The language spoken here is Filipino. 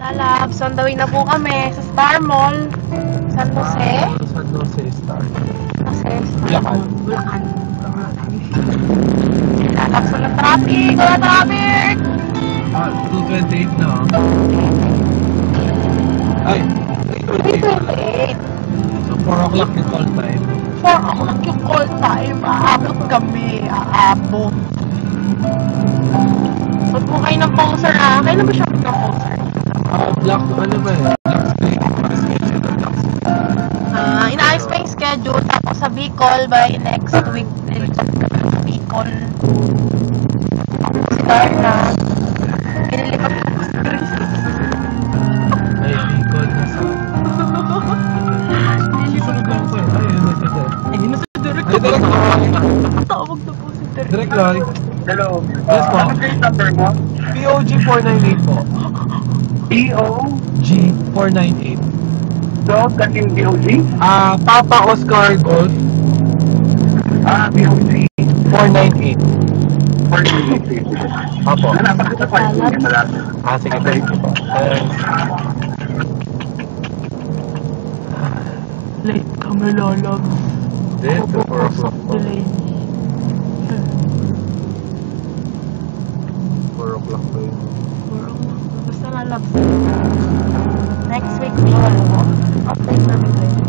Lalabs, on the way na po kami sa Star Mall. San Jose? San Jose Star. Jose, Bulacan. Bulacan. Lalabs, wala traffic! Wala traffic! 2:28 na. Ay, 3:28 pala. 3:28. So 4 o'clock yung call time. 4 o'clock yung call time. Aabot kami. Aabot. So po kayo ng poser ah. Kailan ba siya ng poser? Black, ano ba eh? Black screen. Black schedule na black screen. Inaayos pa yung schedule. Tapos sa Bicol by next week. Bicol. Si Darna. Pinilipat ko sa Ay, Bicol na sa... Susunod lang ko eh. Ay, yun na siya dyan. Ayun na si Derek. Ay, direct lang. Tawag na po si Derek. Direct lang. Hello. Yes, po. Ano yung number mo? POG 498 po. POG. G 498. So, kating POG? Papa Oscar Golf POG. 498. Opo. Napakita pa yung malapit. Sige, thank you po. Late kami lalabs. Then, 4 o'clock po. Delay. 4 o'clock po yun. Basta lalabs. Next week, Bicol po. Update na Bicol.